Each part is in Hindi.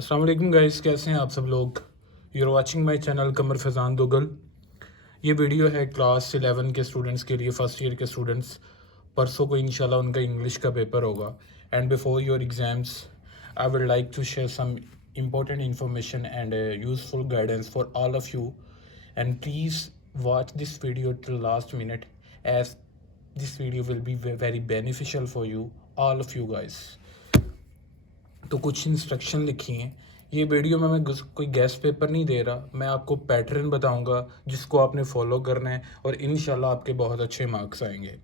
अस्सलाम वालेकुम गाइस, कैसे हैं आप सब लोग। You are watching my channel Qamar Faizan Dogal. ये वीडियो है क्लास 11 के स्टूडेंट्स के लिए, फर्स्ट ईयर के स्टूडेंट्स। परसों को इंशाल्लाह उनका इंग्लिश का पेपर होगा and before your exams I would like to share some important information and useful guidance for all of you, and please watch this video till last minute as this video will be very beneficial for you, all of you guys. तो कुछ इंस्ट्रक्शन लिखी हैं। ये वीडियो में मैं कोई गेस्ट पेपर नहीं दे रहा, मैं आपको पैटर्न बताऊंगा जिसको आपने फॉलो करना है और इंशाल्लाह आपके बहुत अच्छे मार्क्स आएंगे।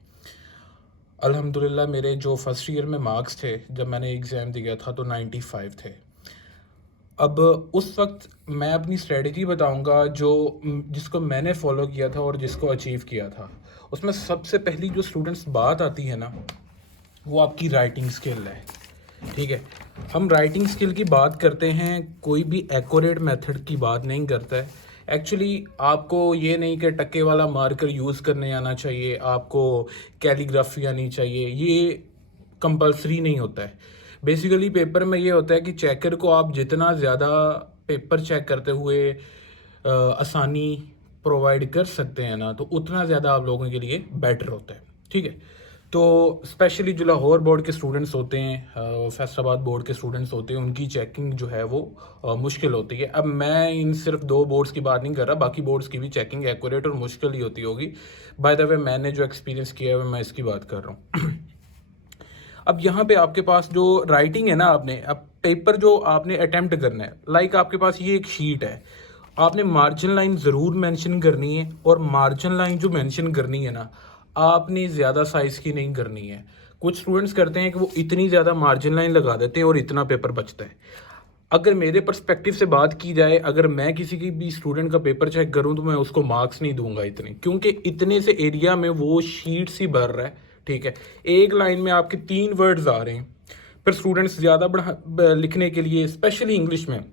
अल्हम्दुलिल्लाह मेरे जो फर्स्ट ईयर में मार्क्स थे जब मैंने एग्ज़ाम दिया था तो 95 थे। अब उस वक्त मैं अपनी स्ट्रेटजी बताऊंगा जिसको मैंने फॉलो किया था और जिसको अचीव किया था। उसमें सबसे पहली जो स्टूडेंट्स बात आती है ना, वो आपकी राइटिंग स्किल है। ठीक है, हम राइटिंग स्किल की बात करते हैं, कोई भी एक्यूरेट मेथड की बात नहीं करता है। एक्चुअली आपको ये नहीं कि टक्के वाला मार्कर यूज़ करने आना चाहिए, आपको कैलीग्राफी आनी चाहिए, ये कंपलसरी नहीं होता है। बेसिकली पेपर में ये होता है कि चेकर को आप जितना ज़्यादा पेपर चेक करते हुए आसानी प्रोवाइड कर सकते हैं ना, तो उतना ज़्यादा आप लोगों के लिए बेटर होता है। ठीक है, तो स्पेशली जो लाहौर बोर्ड के स्टूडेंट्स होते हैं, फैसलाबाद बोर्ड के स्टूडेंट्स होते हैं, उनकी चेकिंग जो है वो मुश्किल होती है। अब मैं इन सिर्फ 2 बोर्ड्स की बात नहीं कर रहा, बाकी बोर्ड्स की भी चेकिंग एक्यूरेट और मुश्किल ही होती होगी। बाय द वे मैंने जो एक्सपीरियंस किया है मैं इसकी बात कर रहा हूँ। अब यहाँ पे आपके पास जो राइटिंग है ना, आपने अब पेपर जो आपने अटेम्प्ट करना है, लाइक आपके पास ये एक शीट है, आपने मार्जिन लाइन ज़रूर मेंशन करनी है। और मार्जिन लाइन जो मेंशन करनी है ना, आपने ज़्यादा साइज़ की नहीं करनी है। कुछ स्टूडेंट्स करते हैं कि वो इतनी ज़्यादा मार्जिन लाइन लगा देते हैं और इतना पेपर बचता है। अगर मेरे पर्सपेक्टिव से बात की जाए, अगर मैं किसी की भी स्टूडेंट का पेपर चेक करूं तो मैं उसको मार्क्स नहीं दूंगा इतने, क्योंकि इतने से एरिया में वो शीट्स ही भर रहा है। ठीक है, एक लाइन में आपके 3 वर्ड्स आ रहे हैं। फिर स्टूडेंट्स ज़्यादा बढ़ा लिखने के लिए, स्पेशली इंग्लिश में,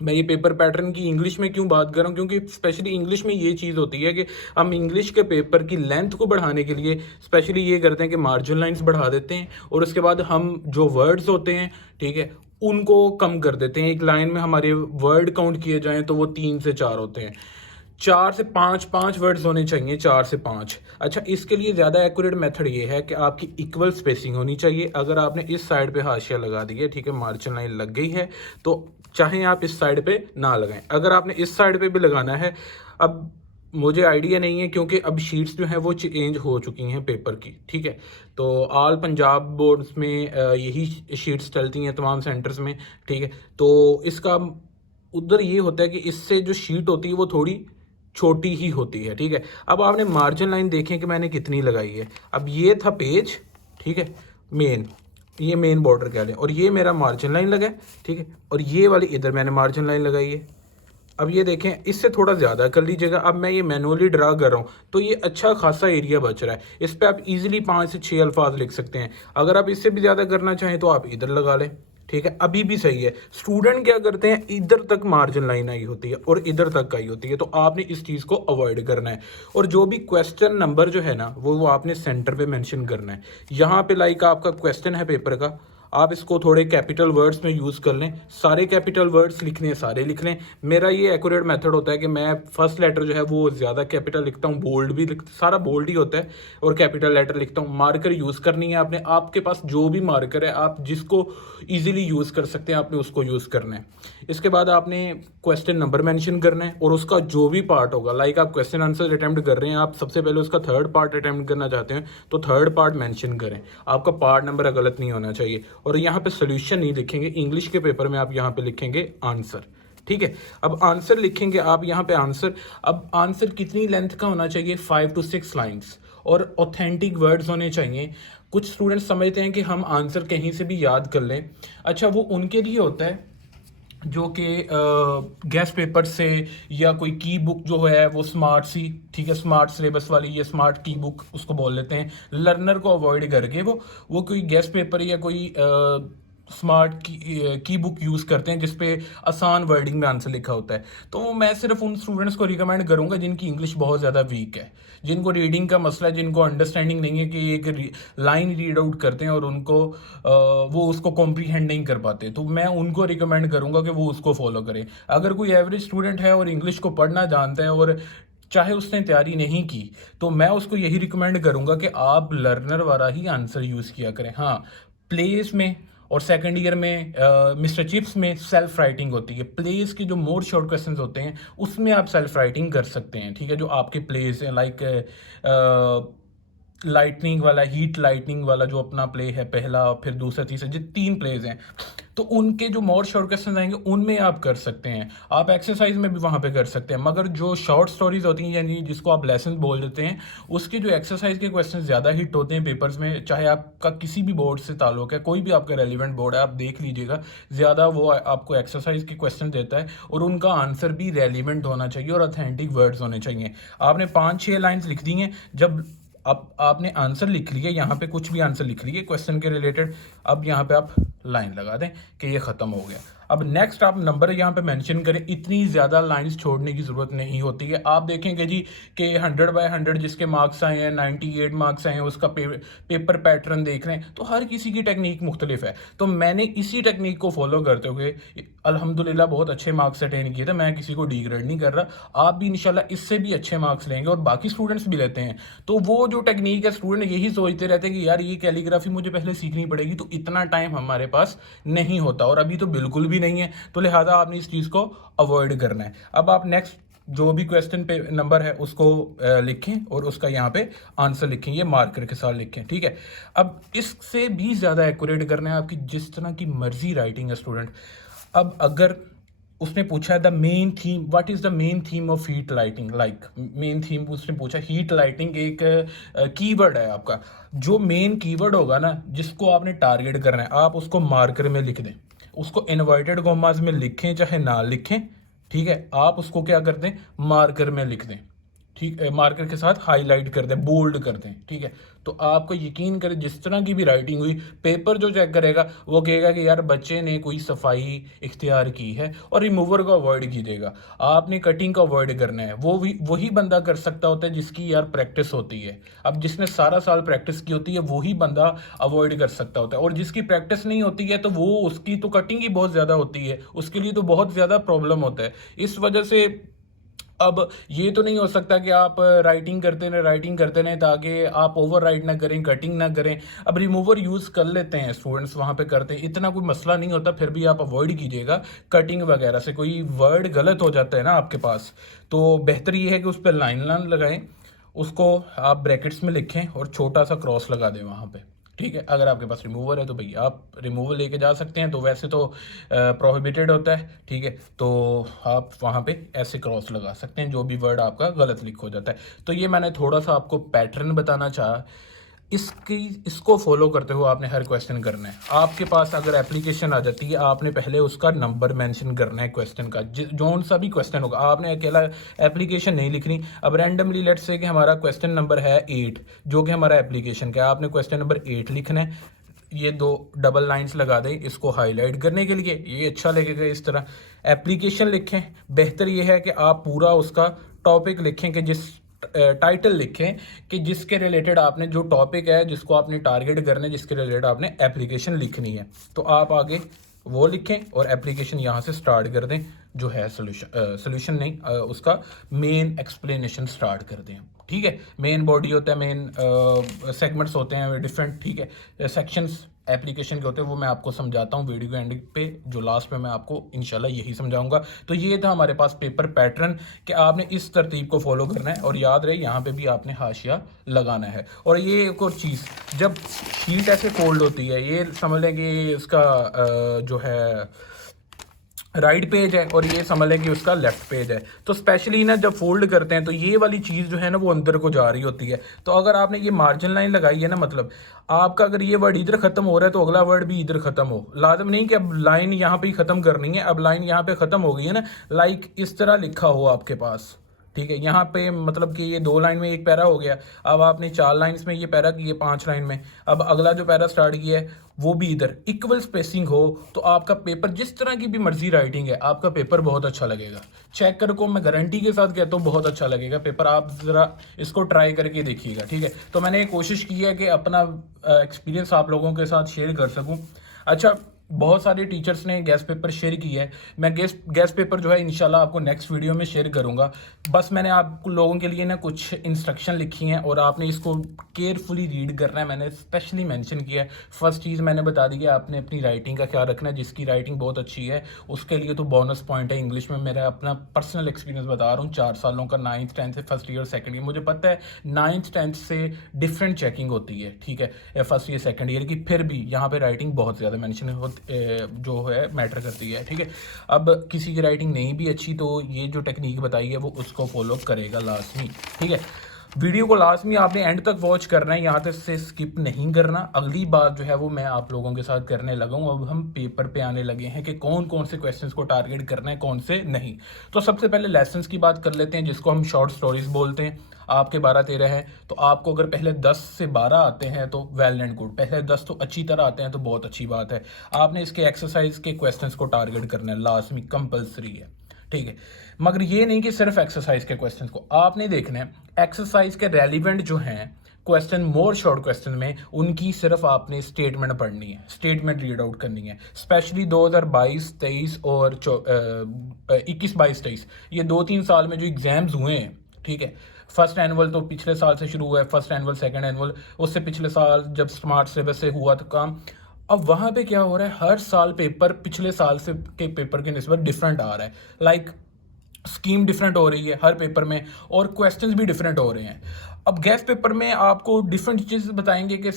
मैं ये पेपर पैटर्न की इंग्लिश में क्यों बात कर रहा हूँ, क्योंकि स्पेशली इंग्लिश में ये चीज़ होती है कि हम इंग्लिश के पेपर की लेंथ को बढ़ाने के लिए स्पेशली ये करते हैं कि मार्जिन लाइंस बढ़ा देते हैं और उसके बाद हम जो वर्ड्स होते हैं, ठीक है, उनको कम कर देते हैं। एक लाइन में हमारे वर्ड काउंट किए जाएं तो वो 3 से 4 होते हैं, 4 से 5 वर्ड्स होने चाहिए, 4 से 5। अच्छा, इसके लिए ज़्यादा एक्यूरेट मेथड ये है कि आपकी इक्वल स्पेसिंग होनी चाहिए। अगर आपने इस साइड पे हाशिया लगा दी है, ठीक है, मार्जिन लाइन लग गई है, तो चाहे आप इस साइड पे ना लगाएं। अगर आपने इस साइड पे भी लगाना है, अब मुझे आइडिया नहीं है क्योंकि अब शीट्स जो हैं वो चेंज हो चुकी हैं पेपर की। ठीक है, तो ऑल पंजाब बोर्ड्स में यही शीट्स चलती हैं तमाम सेंटर्स में। ठीक है, तो इसका उधर ये होता है कि इससे जो शीट होती है वो थोड़ी छोटी ही होती है। ठीक है, अब आपने मार्जिन लाइन देखें कि मैंने कितनी लगाई है। अब ये था पेज, ठीक है, ये मेन बॉर्डर कह लें, और ये मेरा मार्जिन लाइन लगा है। ठीक है, और ये वाली इधर मैंने मार्जिन लाइन लगाई है। अब ये देखें, इससे थोड़ा ज़्यादा कर लीजिएगा। अब मैं ये मैनुअली ड्रा कर रहा हूँ तो ये अच्छा खासा एरिया बच रहा है। इस पर आप इजीली 5 से 6 अल्फाज लिख सकते हैं। अगर आप इससे भी ज़्यादा करना चाहें तो आप इधर लगा लें। ठीक है, अभी भी सही है। स्टूडेंट क्या करते हैं, इधर तक मार्जिन लाइन आई होती है और इधर तक आई होती है, तो आपने इस चीज़ को अवॉइड करना है। और जो भी क्वेश्चन नंबर जो है ना, वो आपने सेंटर पे मेंशन करना है। यहाँ पे लाइक आपका क्वेश्चन है पेपर का, आप इसको थोड़े कैपिटल वर्ड्स में यूज़ कर लें। सारे कैपिटल वर्ड्स लिखने हैं, सारे लिख लें। मेरा ये एक्यूरेट मेथड होता है कि मैं फर्स्ट लेटर जो है वो ज़्यादा कैपिटल लिखता हूँ, बोल्ड भी सारा बोल्ड ही होता है और कैपिटल लेटर लिखता हूँ। मार्कर यूज़ करनी है आपने, आपके पास जो भी मार्कर है आप जिसको ईजिली यूज़ कर सकते हैं आपने उसको यूज़ करना है। इसके बाद आपने क्वेश्चन नंबर मेंशन करना है और उसका जो भी पार्ट होगा, लाइक आप क्वेश्चन आंसर अटैम्प्ट कर रहे हैं, आप सबसे पहले उसका 3rd पार्ट अटैम्प्ट करना चाहते हैं तो 3rd पार्ट मेंशन करें। आपका पार्ट नंबर गलत नहीं होना चाहिए। और यहाँ पे सोल्यूशन नहीं लिखेंगे, इंग्लिश के पेपर में आप यहाँ पे लिखेंगे आंसर। ठीक है, अब आंसर लिखेंगे आप यहाँ पे आंसर। अब आंसर कितनी लेंथ का होना चाहिए, 5 to 6 लाइन्स, और ऑथेंटिक वर्ड्स होने चाहिए। कुछ स्टूडेंट्स समझते हैं कि हम आंसर कहीं से भी याद कर लें। अच्छा, वो उनके लिए होता है जो कि गेस्ट पेपर से या कोई की बुक जो है वो स्मार्ट सी, ठीक है, स्मार्ट सिलेबस वाली, ये स्मार्ट की बुक उसको बोल लेते हैं। लर्नर को अवॉइड करके वो कोई गेस्ट पेपर या कोई स्मार्ट की बुक यूज़ करते हैं जिसपे आसान वर्डिंग में आंसर लिखा होता है। तो मैं सिर्फ उन स्टूडेंट्स को रिकमेंड करूंगा जिनकी इंग्लिश बहुत ज़्यादा वीक है, जिनको रीडिंग का मसला है, जिनको अंडरस्टैंडिंग नहीं है कि एक लाइन रीड आउट करते हैं और उनको वो उसको कॉम्प्रीहेंड नहीं कर पाते, तो मैं उनको रिकमेंड करूंगा कि वो उसको फॉलो करें। अगर कोई एवरेज स्टूडेंट है और इंग्लिश को पढ़ना जानता है और चाहे उसने तैयारी नहीं की, तो मैं उसको यही रिकमेंड करूंगा कि आप लर्नर वाला ही आंसर यूज़ किया करें। हाँ, प्लेस में और सेकंड ईयर में मिस्टर चिप्स में सेल्फ राइटिंग होती है। प्लेस के जो मोर शॉर्ट क्वेश्चंस होते हैं उसमें आप सेल्फ राइटिंग कर सकते हैं, ठीक है। जो आपके प्लेस हैं, लाइक लाइटनिंग वाला, हीट लाइटनिंग वाला जो अपना प्ले है पहला, फिर दूसरा तीसरा, जो 3 प्लेज हैं, तो उनके जो मोर शॉर्ट क्वेश्चन आएंगे उनमें आप कर सकते हैं। आप एक्सरसाइज में भी वहाँ पे कर सकते हैं, मगर जो शॉर्ट स्टोरीज होती हैं यानी जिसको आप लेसन बोल देते हैं, उसके जो एक्सरसाइज के क्वेश्चन ज़्यादा हिट होते हैं पेपर्स में। चाहे आपका किसी भी बोर्ड से ताल्लुक है, कोई भी आपका रेलिवेंट बोर्ड है, आप देख लीजिएगा, ज़्यादा वो आपको एक्सरसाइज के क्वेश्चन देता है और उनका आंसर भी रेलिवेंट होना चाहिए और ऑथेंटिक वर्ड्स होने चाहिए। आपने 5-6 लाइन्स लिख दी हैं, जब अब आपने आंसर लिख लिया, यहाँ पे कुछ भी आंसर लिख लिए क्वेश्चन के रिलेटेड, अब यहाँ पे आप लाइन लगा दें कि ये ख़त्म हो गया। अब नेक्स्ट आप नंबर यहाँ पे मेंशन करें, इतनी ज़्यादा लाइंस छोड़ने की ज़रूरत नहीं होती है। आप देखेंगे जी कि 100/100 जिसके मार्क्स आए हैं, 98 मार्क्स आए हैं, उसका पेपर पैटर्न देख रहे हैं, तो हर किसी की टेक्निक मुख्तलिफ है। तो मैंने इसी टेक्निक को फॉलो करते हुए अल्हम्दुलिल्लाह बहुत अच्छे मार्क्स अटेन किए थे। मैं किसी को डिग्रेड नहीं कर रहा, आप भी इंशाल्लाह इससे भी अच्छे मार्क्स लेंगे और बाकी स्टूडेंट्स भी लेते हैं। तो वो जो टेक्निक है, स्टूडेंट यही सोचते रहते हैं कि यार ये कैलीग्राफी मुझे पहले सीखनी पड़ेगी, तो इतना टाइम हमारे पास नहीं होता और अभी तो बिल्कुल भी नहीं है, तो लिहाजा आपने इस चीज़ को अवॉइड करना है। अब आप नेक्स्ट जो भी क्वेश्चन पे नंबर है उसको लिखें और उसका यहाँ पे आंसर लिखें, ये मार्कर के साथ लिखें, ठीक है। अब इससे भी ज़्यादा एक्यूरेट करना है, आपकी जिस तरह की मर्जी राइटिंग है स्टूडेंट। अब अगर उसने पूछा है the main theme, what is the main theme of heat lighting, like main theme उसने पूछा, हीट लाइटिंग एक कीवर्ड है आपका। जो मेन कीवर्ड होगा ना, जिसको आपने टारगेट करना है, आप उसको मार्कर में लिख दें, उसको इन्वर्टेड कॉमास में लिखें चाहे ना लिखें, ठीक है। आप उसको क्या कर दें, मार्कर में लिख दें, ठीक है, मार्कर के साथ हाईलाइट कर दें, बोल्ड कर दें, ठीक है। तो आपको यकीन करें जिस तरह की भी राइटिंग हुई, पेपर जो चेक करेगा वो कहेगा कि यार बच्चे ने कोई सफाई इख्तियार की है, और रिमूवर को अवॉइड कीजिएगा। आपने कटिंग को अवॉइड करना है। वो भी वही बंदा कर सकता होता है जिसकी यार प्रैक्टिस होती है। अब जिसने सारा साल प्रैक्टिस की होती है वही बंदा अवॉइड कर सकता होता है, और जिसकी प्रैक्टिस नहीं होती है तो वो उसकी तो कटिंग ही बहुत ज़्यादा होती है, उसके लिए तो बहुत ज़्यादा प्रॉब्लम होता है। इस वजह से अब ये तो नहीं हो सकता कि आप राइटिंग करते रहें ताकि आप ओवर राइट ना करें, कटिंग ना करें। अब रिमूवर यूज़ कर लेते हैं स्टूडेंट्स, वहाँ पे करते हैं, इतना कोई मसला नहीं होता, फिर भी आप अवॉइड कीजिएगा कटिंग वगैरह से। कोई वर्ड गलत हो जाता है ना आपके पास, तो बेहतर ये है कि उस पर लाइन लगाएं, उसको आप ब्रैकेट्स में लिखें और छोटा सा क्रॉस लगा दें वहाँ पे, ठीक है। अगर आपके पास रिमूवर है तो भैया आप रिमूवर लेके जा सकते हैं, तो वैसे तो प्रोहिबिटेड होता है, ठीक है। तो आप वहाँ पे ऐसे क्रॉस लगा सकते हैं जो भी वर्ड आपका गलत लिख हो जाता है। तो ये मैंने थोड़ा सा आपको पैटर्न बताना चाहा। इसको फॉलो करते हुए आपने हर क्वेश्चन करना है। आपके पास अगर एप्लीकेशन आ जाती है, आपने पहले उसका नंबर मेंशन करना है क्वेश्चन का, जौन सा भी क्वेश्चन होगा। आपने अकेला एप्लीकेशन नहीं लिखनी। अब रैंडमली लेट्स से कि हमारा क्वेश्चन नंबर है 8, जो कि हमारा एप्लीकेशन का है, आपने क्वेश्चन नंबर 8 लिखना है। ये 2 डबल लाइंस लगा दें इसको हाईलाइट करने के लिए, ये अच्छा लगेगा। इस तरह एप्लीकेशन लिखें। बेहतर ये है कि आप पूरा उसका टॉपिक लिखें, कि जिस टाइटल लिखें कि जिसके रिलेटेड आपने, जो टॉपिक है जिसको आपने टारगेट करना है, जिसके रिलेटेड आपने एप्लीकेशन लिखनी है, तो आप आगे वो लिखें और एप्लीकेशन यहाँ से स्टार्ट कर दें, जो है सोल्यूशन नहीं, उसका मेन एक्सप्लेनेशन स्टार्ट कर दें, ठीक है। मेन बॉडी होता है, मेन सेगमेंट्स होते हैं डिफरेंट, ठीक है, सेक्शंस एप्लीकेशन के होते हैं, वो मैं आपको समझाता हूँ वीडियो के एंडिंग पे, जो लास्ट में मैं आपको इंशाल्लाह यही समझाऊंगा। तो ये था हमारे पास पेपर पैटर्न कि आपने इस तरतीब को फॉलो करना है, और याद रहे यहाँ पे भी आपने हाशिया लगाना है। और ये एक और चीज़, जब शीट ऐसे फोल्ड होती है, ये समझ लें कि इसका जो है राइट पेज है और ये समझ लें कि उसका लेफ्ट पेज है, तो स्पेशली ना जब फोल्ड करते हैं तो ये वाली चीज़ जो है ना वो अंदर को जा रही होती है। तो अगर आपने ये मार्जिन लाइन लगाई है ना, मतलब आपका अगर ये वर्ड इधर खत्म हो रहा है तो अगला वर्ड भी इधर खत्म हो, लाजम नहीं कि अब लाइन यहाँ पे ही खत्म करनी है। अब लाइन यहाँ पे खत्म हो गई है ना, लाइक इस तरह लिखा हो आपके पास, ठीक है। यहाँ पे मतलब कि ये 2 लाइन में एक पैरा हो गया, अब आपने 4 लाइन्स में ये पैरा किए, 5 लाइन में, अब अगला जो पैरा स्टार्ट किया है वो भी इधर इक्वल स्पेसिंग हो, तो आपका पेपर जिस तरह की भी मर्जी राइटिंग है, आपका पेपर बहुत अच्छा लगेगा। चेक कर को मैं गारंटी के साथ कहता हूँ बहुत अच्छा लगेगा पेपर, आप ज़रा इसको ट्राई करके देखिएगा, ठीक है। तो मैंने कोशिश की है कि अपना एक्सपीरियंस आप लोगों के साथ शेयर कर सकूँ। अच्छा, बहुत सारे टीचर्स ने गैस पेपर शेयर किया है, मैं गैस पेपर जो है इंशाल्लाह आपको नेक्स्ट वीडियो में शेयर करूंगा। बस मैंने आप लोगों के लिए ना कुछ इंस्ट्रक्शन लिखी हैं और आपने इसको केयरफुली रीड करना है, मैंने स्पेशली मेंशन किया है। फर्स्ट चीज़ मैंने बता दी कि आपने अपनी राइटिंग का ख्याल रखना है, जिसकी राइटिंग बहुत अच्छी है उसके लिए तो बोनस पॉइंट है। इंग्लिश में मेरा अपना पर्सनल एक्सपीरियंस बता रहा हूँ, 4 सालों का, 9th 10th से फर्स्ट ईयर सेकंड ईयर, मुझे पता है 9th 10th से डिफरेंट चेकिंग होती है, ठीक है, फर्स्ट ईयर सेकंड ईयर की, फिर भी यहाँ पे राइटिंग बहुत ज़्यादा मेंशन जो है मैटर करती है, ठीक है। अब किसी की राइटिंग नहीं भी अच्छी तो ये जो टेक्निक बताई है वो उसको फॉलो करेगा लाजमी, ठीक है। वीडियो को लाजमी आपने एंड तक वॉच करना है, यहाँ तक से स्किप नहीं करना। अगली बात जो है वो मैं आप लोगों के साथ करने लगा हूँ, अब हम पेपर पे आने लगे हैं कि कौन कौन से क्वेश्चंस को टारगेट करना है, कौन से नहीं। तो सबसे पहले लेसन्स की बात कर लेते हैं, जिसको हम शॉर्ट स्टोरीज बोलते हैं। आपके 12-13 हैं, तो आपको अगर पहले 10 से 12 आते हैं तो वेल एंड गुड, पहले 10 तो अच्छी तरह आते हैं तो बहुत अच्छी बात है। आपने इसके एक्सरसाइज के क्वेश्चंस को टारगेट करना है, लाजमी कंपलसरी है, ठीक है। मगर ये नहीं कि सिर्फ एक्सरसाइज के क्वेश्चंस को आपने देखना है, एक्सरसाइज के रेलिवेंट जो हैं क्वेश्चन, मोर शॉर्ट क्वेश्चन में उनकी सिर्फ आपने स्टेटमेंट पढ़नी है, स्टेटमेंट रीड आउट करनी है। स्पेशली 2022, 23 और 21, 22, 23 ये 2-3 साल में जो एग्जाम्स हुए हैं, ठीक है। फर्स्ट एनुअल तो पिछले साल से शुरू हुआ है, फर्स्ट एनुअल, सेकंड एनुअल, उससे पिछले साल जब स्मार्ट सिलेबस से हुआ था काम। अब वहाँ पे क्या हो रहा है, हर साल पेपर पिछले साल से के पेपर के निस्बत डिफरेंट आ रहा है, लाइक स्कीम डिफरेंट हो रही है हर पेपर में और क्वेश्चंस भी डिफरेंट हो रहे हैं। अब गैस पेपर में आपको डिफरेंट चीज़ बताएंगे कि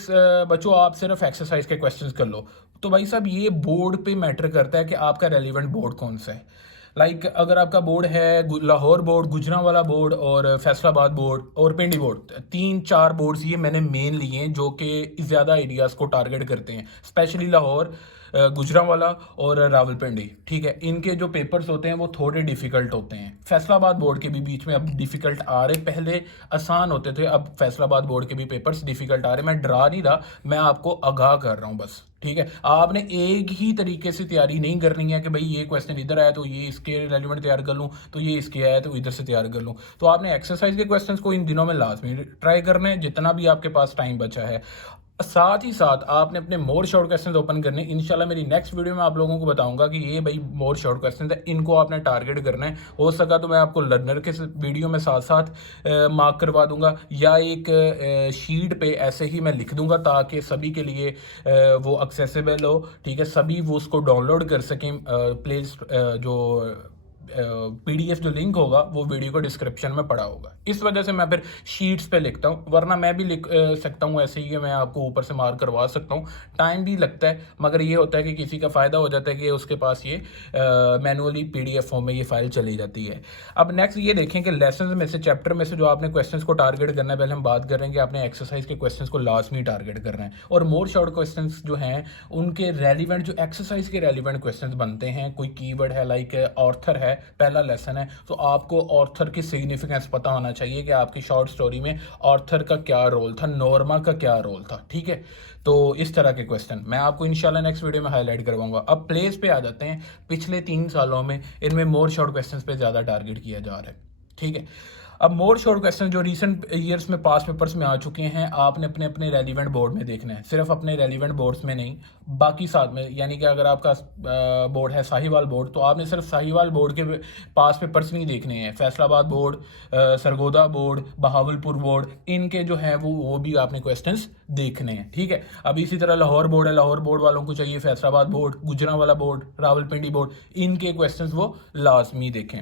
बच्चों आप सिर्फ एक्सरसाइज के क्वेश्चंस कर लो, तो भाई साहब ये बोर्ड पे मैटर करता है कि आपका रेलिवेंट बोर्ड कौन सा है। लाइक अगर आपका बोर्ड है लाहौर बोर्ड, गुजरांवाला बोर्ड और फैसलाबाद बोर्ड और पिंडी बोर्ड, 3-4 बोर्ड्स ये मैंने मेन लिए हैं जो कि ज़्यादा एरियाज़ को टारगेट करते हैं, स्पेशली लाहौर, गुजरांवाला और रावलपिंडी, ठीक है। इनके जो पेपर्स होते हैं वो थोड़े डिफ़िकल्ट होते हैं। फैसलाबाद बोर्ड के भी बीच में अब डिफ़िकल्ट आ रहे, पहले आसान होते थे, अब फैसलाबाद बोर्ड के भी पेपर्स डिफ़िकल्ट आ रहे। मैं डरा नहीं रहा, मैं आपको आगाह कर रहा हूँ बस, ठीक है। आपने एक ही तरीके से तैयारी नहीं करनी है कि भाई ये क्वेश्चन इधर आया तो ये इसके रेलिवेंट तैयार कर लूँ, तो ये इसके आया तो इधर से तैयार कर लूँ। तो आपने एक्सरसाइज के क्वेश्चंस को इन दिनों में लाजमी ट्राई करना है, जितना भी आपके पास टाइम बचा है। साथ ही साथ आपने अपने मोर शॉर्ट क्वेश्चंस ओपन करने, इंशाल्लाह मेरी नेक्स्ट वीडियो में आप लोगों को बताऊंगा कि ये भाई मोर शॉर्ट क्वेश्चंस है, इनको आपने टारगेट करना है। हो सका तो मैं आपको लर्नर के वीडियो में साथ साथ मार्क करवा दूंगा या एक शीट पे ऐसे ही मैं लिख दूंगा ताकि सभी के लिए वो एक्सेसिबल हो, ठीक है, सभी वो उसको डाउनलोड कर सकें। प्लेस जो पीडीएफ जो लिंक होगा वो वीडियो को डिस्क्रिप्शन में पड़ा होगा, इस वजह से मैं फिर शीट्स पे लिखता हूँ, वरना मैं भी लिख सकता हूँ ऐसे ही कि मैं आपको ऊपर से मार्क करवा सकता हूँ। टाइम भी लगता है, मगर ये होता है कि किसी का फ़ायदा हो जाता है कि उसके पास ये मैनुअली पीडीएफ फॉर्म में ये फाइल चली जाती है। अब नेक्स्ट ये देखें कि लेसन में से, चैप्टर में से जो आपने क्वेश्चन को टारगेट करना है, पहले हम बात करेंगे आपने एक्सरसाइज के क्वेश्चन को लाजमी टारगेट करना है। और मोर शॉर्ट क्वेश्चन जो हैं उनके रेलिवेंट, जो एक्सरसाइज के रेलिवेंट क्वेश्चन बनते हैं, कोई कीवर्ड है, लाइक ऑर्थर है, पहला लेसन है, तो आपको ऑर्थर की सिग्निफिकेंस पता होना चाहिए कि आपकी शॉर्ट स्टोरी में ऑर्थर का क्या रोल था, नॉर्मा का क्या रोल था, ठीक है। तो इस तरह के क्वेश्चन मैं आपको इंशाल्लाह नेक्स्ट वीडियो में हाईलाइट करवाऊंगा। अब प्लेस पे आ जाते हैं, पिछले 3 सालों में इनमें मोर शॉर्ट क्वेश्चन पे ज़्यादा टारगेट किया जा रहा है, ठीक है। अब मोर शॉर्ट क्वेश्चन जो रिसेंट ईयर्स में पास पेपर्स में आ चुके हैं, आपने अपने अपने रेलिवेंट बोर्ड में देखना है, सिर्फ अपने रेलिवेंट बोर्ड्स में नहीं, बाकी साथ में। यानी कि अगर आपका बोर्ड है साहिवाल बोर्ड, तो आपने सिर्फ साहिवाल बोर्ड के पास पेपर्स नहीं देखने हैं, Faisalabad board, Sargodha board, Bahawalpur board, इनके जो है वो भी आपने क्वेश्चंस देखने हैं, ठीक है। अब इसी तरह लाहौर बोर्ड है, लाहौर बोर्ड वालों को चाहिए Faisalabad board, Gujranwala board, Rawalpindi board, इनके क्वेश्चंस वो लाजमी देखें।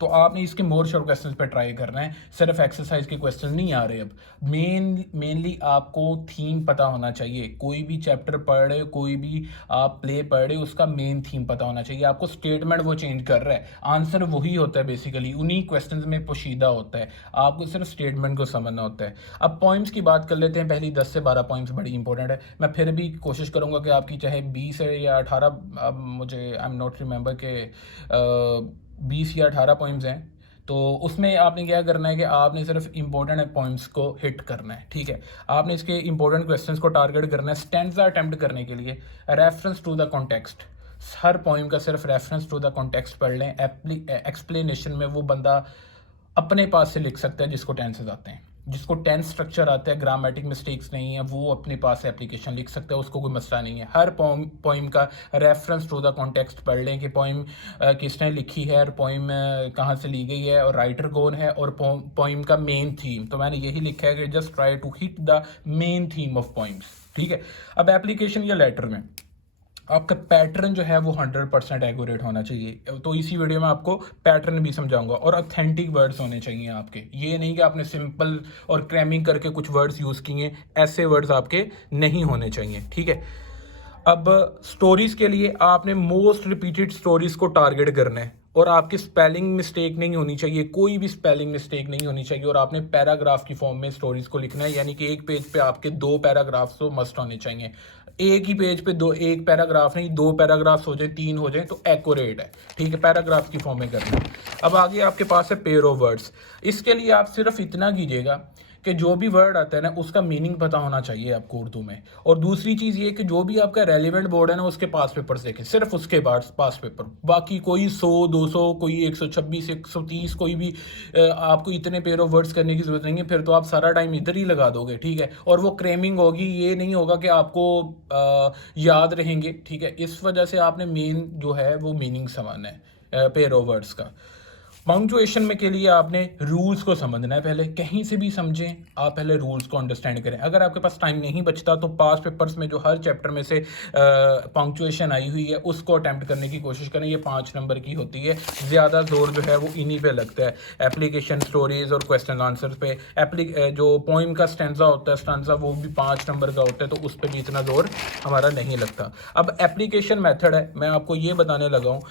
तो आपने इसके मोर शॉर्ट क्वेश्चंस पे ट्राई करना है, सिर्फ एक्सरसाइज के क्वेश्चन नहीं आ रहे। अब मेनली आपको थीम पता होना चाहिए, कोई भी चैप्टर पढ़ रहे हो, कोई भी आप प्ले पढ़ रहे हो, उसका मेन थीम पता होना चाहिए। आपको स्टेटमेंट वो चेंज कर रहा है, आंसर वही होता है, बेसिकली उन्हीं क्वेश्चन में पोशीदा होता है, आपको सिर्फ स्टेटमेंट को समझना होता है। अब पॉइंट्स की बात कर लेते हैं, पहली 10 से 12 पॉइंट्स बड़ी इंपॉर्टेंट है। मैं फिर भी कोशिश करूंगा कि आपकी चाहे 20 है या 18, अब मुझे आई एम नॉट रिमेंबर के 20 या 18 पॉइंट्स हैं, तो उसमें आपने क्या करना है कि आपने सिर्फ इंपॉर्टेंट पॉइंट्स को हिट करना है, ठीक है। आपने इसके इंपॉर्टेंट क्वेश्चंस को टारगेट करना है। स्टैंजा अटेम्प्ट करने के लिए रेफरेंस टू द कॉन्टेक्स्ट, हर पॉइंट का सिर्फ रेफरेंस टू द कॉन्टेक्स्ट पढ़ लें। एक्सप्लेनेशन में वो बंदा अपने पास से लिख सकता है जिसको टेंसेस आते हैं, जिसको टेंस स्ट्रक्चर आता है, ग्रामेटिक मिस्टेक्स नहीं है, वो अपने पास से एप्लीकेशन लिख सकता है, उसको कोई मसला नहीं है। हर पोइम का रेफरेंस टू द कॉन्टेक्स्ट पढ़ लें कि पोइम किसने लिखी है और पोइम कहाँ से ली गई है और राइटर कौन है और पोइम का मेन थीम। तो मैंने यही लिखा है कि just try to hit the main theme of poems, ठीक है। अब एप्लीकेशन या लेटर में आपका पैटर्न जो है वो 100% एक्यूरेट होना चाहिए। तो इसी वीडियो में आपको पैटर्न भी समझाऊंगा और ऑथेंटिक वर्ड्स होने चाहिए आपके। ये नहीं कि आपने सिंपल और क्रैमिंग करके कुछ वर्ड्स यूज़ किए, ऐसे वर्ड्स आपके नहीं होने चाहिए, ठीक है। अब स्टोरीज के लिए आपने मोस्ट रिपीटेड स्टोरीज को टारगेट करना है और आपकी स्पेलिंग मिस्टेक नहीं होनी चाहिए, कोई भी स्पेलिंग मिस्टेक नहीं होनी चाहिए। और आपने पैराग्राफ की फॉर्म में स्टोरीज को लिखना है, यानी कि एक पेज पे आपके 2 पैराग्राफ्स तो मस्ट होने चाहिए। एक ही पेज पे एक पैराग्राफ नहीं, 2 पैराग्राफ्स हो जाए, 3 हो जाए तो एक्यूरेट है, ठीक है। पैराग्राफ की फॉर्म में करना है। अब आगे आपके पास है पेयर ऑफ वर्ड्स। इसके लिए आप सिर्फ इतना कीजिएगा कि जो भी वर्ड आता है ना उसका मीनिंग पता होना चाहिए आपको उर्दू में। और दूसरी चीज़ ये कि जो भी आपका रेलिवेंट बोर्ड है ना उसके पास पेपर्स देखें, सिर्फ उसके पास पेपर। बाकी कोई 100 200 कोई 126 130 कोई भी आपको इतने पेयर ऑफ वर्ड्स करने की जरूरत नहीं है, फिर तो आप सारा टाइम इधर ही लगा दोगे, ठीक है। और वो क्रेमिंग होगी, ये नहीं होगा कि आपको याद रहेंगे, ठीक है। इस वजह से आपने मेन जो है वो मीनिंग समझना है पेयर ऑफ वर्ड्स का। पंक्चुएशन में के लिए आपने रूल्स को समझना है। पहले कहीं से भी समझें, आप पहले रूल्स को अंडरस्टैंड करें। अगर आपके पास टाइम नहीं बचता तो पास पेपर्स में जो हर चैप्टर में से पंक्चुएशन आई हुई है उसको अटैम्प्ट करने की कोशिश करें। ये 5 नंबर की होती है, ज़्यादा जोर जो है वो इन्हीं पे लगता है, एप्लीकेशन, स्टोरीज और क्वेश्चन आंसर पे। जो पोइम का स्टैंजा होता है, स्टैंजा वो भी 5 नंबर का होता है, तो उस पर भी इतना जोर हमारा नहीं लगता। अब एप्लीकेशन मेथड है, मैं आपको ये बताने लगा हूँ।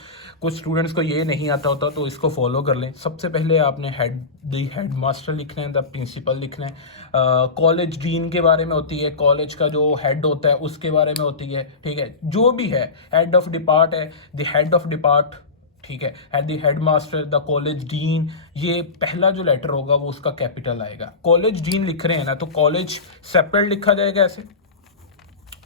कुछ स्टूडेंट्स को ये नहीं आता होता तो इसको फॉलो कर लें। सबसे पहले आपने हेड मास्टर लिखना है, द प्रिंसिपल लिखना है। कॉलेज डीन के बारे में होती है, कॉलेज का जो हेड होता है उसके बारे में होती है, ठीक है। जो भी है, हेड ऑफ डिपार्ट है, द हेड ऑफ डिपार्ट, ठीक है, the head master, the college dean. ये पहला जो लेटर होगा वो उसका कैपिटल आएगा। कॉलेज डीन लिख रहे हैं ना तो कॉलेज सेपरेट लिखा जाएगा ऐसे,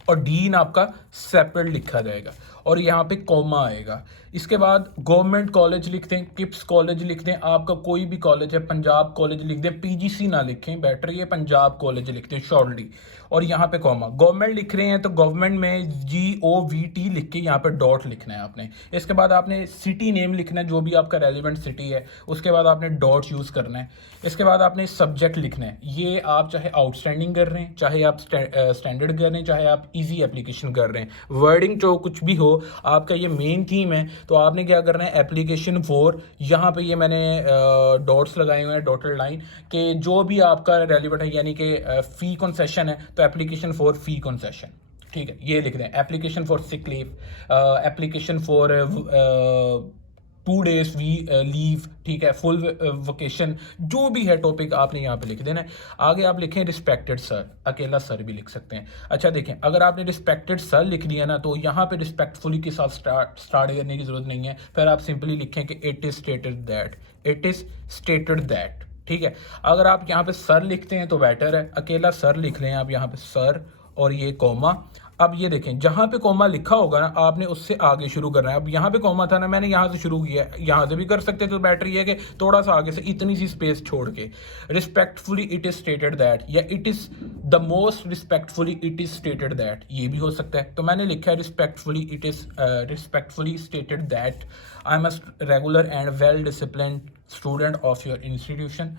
और डीन आपका सेपरेट लिखा जाएगा और यहाँ पे कॉमा आएगा। इसके बाद गवर्नमेंट कॉलेज लिख दें, किप्स कॉलेज लिख दें, आपका कोई भी कॉलेज है, पंजाब कॉलेज लिख दें, पीजीसी ना लिखें, बेटर ये पंजाब कॉलेज लिख दें शॉर्टली, और यहाँ पे कॉमा। गवर्नमेंट लिख रहे हैं तो गवर्नमेंट में GOVT लिख के यहाँ पे डॉट लिखना है आपने। इसके बाद आपने सिटी नेम लिखना है, जो भी आपका रेलिवेंट सिटी है, उसके बाद आपने डॉट यूज़ करना है। इसके बाद आपने सब्जेक्ट लिखना है, ये आप चाहे आउटस्टैंडिंग कर रहे हैं, चाहे आप स्टैंडर्ड कर रहे हैं, चाहे आप इजी एप्लीकेशन कर रहे हैं। वर्डिंग जो कुछ भी हो, आपका ये मेन थीम है तो आपने क्या करना है, एप्लीकेशन 4, यहाँ पे ये मैंने डॉट्स लगाए हुए हैं, डॉटेड लाइन, कि जो भी आपका रेलिवेंट है, यानी कि फी कंसेशन है तो एप्लीकेशन 4 फी कंसेशन, ठीक है, ये लिख दें। Application for sick leave, application for 2 days leave, ठीक है, फुल वेकेशन, जो भी है टॉपिक आपने यहाँ पे लिख देना है। आगे आप लिखें रिस्पेक्टेड सर, अकेला सर भी लिख सकते हैं। अच्छा देखें, अगर आपने रिस्पेक्टेड सर लिख दिया ना तो यहाँ पे रिस्पेक्टफुली के साथ स्टार्ट करने की जरूरत नहीं है। फिर आप सिंपली लिखें कि it is stated that, it is stated that, ठीक है। अगर आप यहाँ पे सर लिखते हैं तो बेटर है, अकेला सर लिख लें आप यहाँ पे सर और ये कॉमा। अब ये देखें, जहाँ पे कॉमा लिखा होगा ना आपने उससे आगे शुरू करना है। अब यहाँ पे कॉमा था ना, मैंने यहाँ से शुरू किया है, यहाँ से भी कर सकते तो बेटर ये है कि थोड़ा सा आगे से इतनी सी स्पेस छोड़ के respectfully it is stated that, या it is the most respectfully it is stated that, ये भी हो सकता है। तो मैंने लिखा है respectfully stated that I am a regular and well disciplined student of your institution,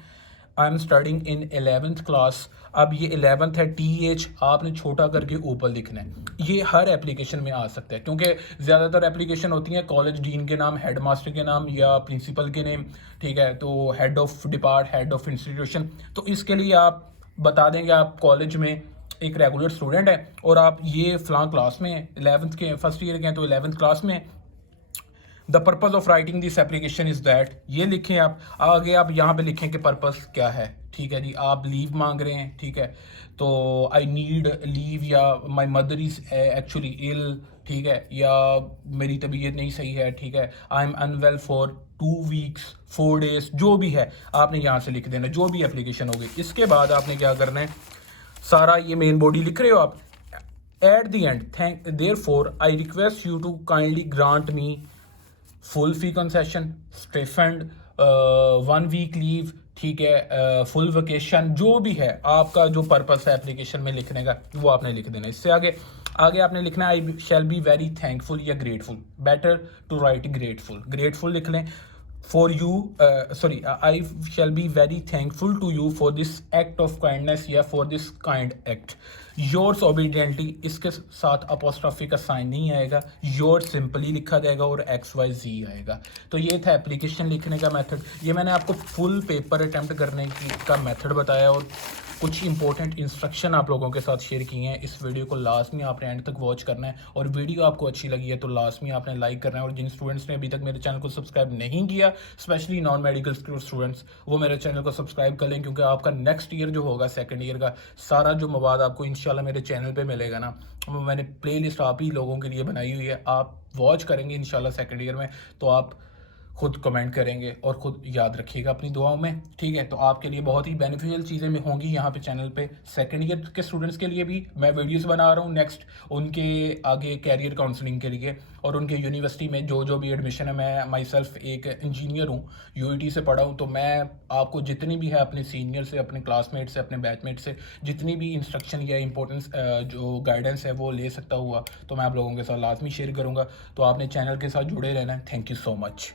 I am studying in 11th class. अब ये 11th है, TH आपने छोटा करके ऊपर लिखना है। ये हर एप्लीकेशन में आ सकता है, क्योंकि ज़्यादातर एप्लीकेशन होती हैं कॉलेज डीन के नाम, हेड मास्टर के नाम या प्रिंसिपल के नेम, ठीक है, तो head of depart, head of institution. तो इसके लिए आप बता देंगे आप कॉलेज में एक रेगुलर स्टूडेंट है और आप ये फ़लाँ क्लास में 11th के फर्स्ट ईयर के हैं तो 11th क्लास में। The purpose of writing this application is that, ये लिखें आप। आगे आप यहाँ पे लिखें कि पर्पज़ क्या है, ठीक है जी। आप लीव मांग रहे हैं, ठीक है, तो आई नीड लीव, या माई मदर इज़ एक्चुअली इल, ठीक है, या मेरी तबीयत नहीं सही है, ठीक है, I am unwell for 2 weeks 4 days, जो भी है आपने यहाँ से लिख देना, जो भी एप्लीकेशन होगी। इसके बाद आपने क्या करना है, सारा ये मेन बॉडी लिख रहे हो आप। At the end, thank therefore I request you to kindly grant me full fee concession, stipend, 1 week leave, ठीक है, फुल वेकेशन, जो भी है आपका जो पर्पस है एप्लीकेशन में लिखने का वो आपने लिख देना। इससे आगे आगे आपने लिखना है I shall be very thankful या grateful, better to write grateful, grateful लिख लें। For you sorry, I shall be very thankful to you for this act of kindness या for this kind act. Yours obediently, इसके साथ अपोस्ट्रोफी का साइन नहीं आएगा, योर सिंपली लिखा जाएगा और XYZ आएगा। तो ये था एप्लीकेशन लिखने का मेथड। ये मैंने आपको फुल पेपर अटेम्प्ट करने का मेथड बताया और कुछ इंपॉर्टेंट इंस्ट्रक्शन आप लोगों के साथ शेयर किए हैं। इस वीडियो को लाजमी आपने एंड तक वॉच करना है, और वीडियो आपको अच्छी लगी है तो लाजमी आपने लाइक करना है। और जिन स्टूडेंट्स ने अभी तक मेरे चैनल को सब्सक्राइब नहीं किया, स्पेशली नॉन मेडिकल स्टूडेंट्स, वो मेरे चैनल को सब्सक्राइब कर लें, क्योंकि आपका नेक्स्ट ईयर जो होगा, सेकंड ईयर का सारा जो मवाद आपको इंशाल्लाह मेरे चैनल पे मिलेगा ना, वो मैंने प्लेलिस्ट आप ही लोगों के लिए बनाई हुई है। आप वॉच करेंगे इंशाल्लाह सेकंड ईयर में, तो आप खुद कमेंट करेंगे और खुद याद रखिएगा अपनी दुआओं में, ठीक है। तो आपके लिए बहुत ही बेनिफिशियल चीज़ें में होंगी यहाँ पे चैनल पे। सेकंड ईयर के स्टूडेंट्स के लिए भी मैं वीडियोस बना रहा हूँ नेक्स्ट, उनके आगे कैरियर काउंसलिंग के लिए, और उनके यूनिवर्सिटी में जो भी एडमिशन है। मैं माई सेल्फ एक इंजीनियर हूँ, UET से पढ़ा हूँ, तो मैं आपको जितनी भी है अपने सीनियर से, अपने क्लासमेट से, अपने बैचमेट से जितनी भी इंस्ट्रक्शन या इंपॉर्टेंस जो गाइडेंस है वो ले सकता हुआ, तो मैं आप लोगों के साथ लाजमी शेयर करूँगा। तो आपने चैनल के साथ जुड़े रहना है। Thank you so much.